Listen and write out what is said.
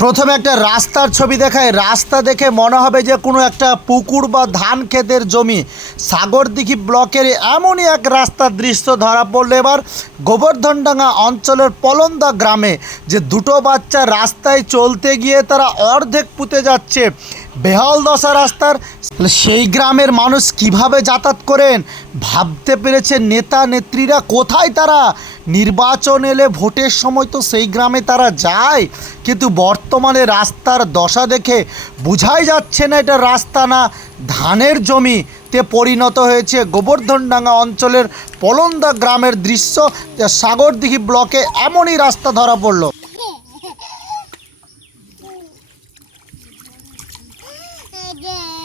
প্রথমে একটা রাস্তার ছবি দেখায়। রাস্তা দেখে মনে হবে যে কোনো একটা পুকুর বা ধান ক্ষেতের জমি। সাগরদিঘি ব্লকের এমনই এক রাস্তার দৃশ্য ধরা পড়ল এবার গোবর্ধনডাঙ্গা অঞ্চলের পলন্দা গ্রামে, যে দুটো বাচ্চা রাস্তায় চলতে গিয়ে তারা অর্ধেক পুঁতে যাচ্ছে। বেহাল দশা রাস্তার। সেই গ্রামের মানুষ কীভাবে যাতায়াত করেন? ভাবতে পেরেছে নেতা নেত্রীরা কোথায় তারা? নির্বাচন এলে ভোটের সময় তো সেই গ্রামে তারা যায়। কিন্তু বর্তমানে রাস্তার দশা দেখে বোঝাই যাচ্ছে না এটা রাস্তা না, ধানের জমিতে পরিণত হয়েছে গোবর্ধনডাঙ্গা অঞ্চলের পলন্দা গ্রামের দৃশ্য। সাগরদিঘি ব্লকে এমনই রাস্তা ধরা পড়ল। again.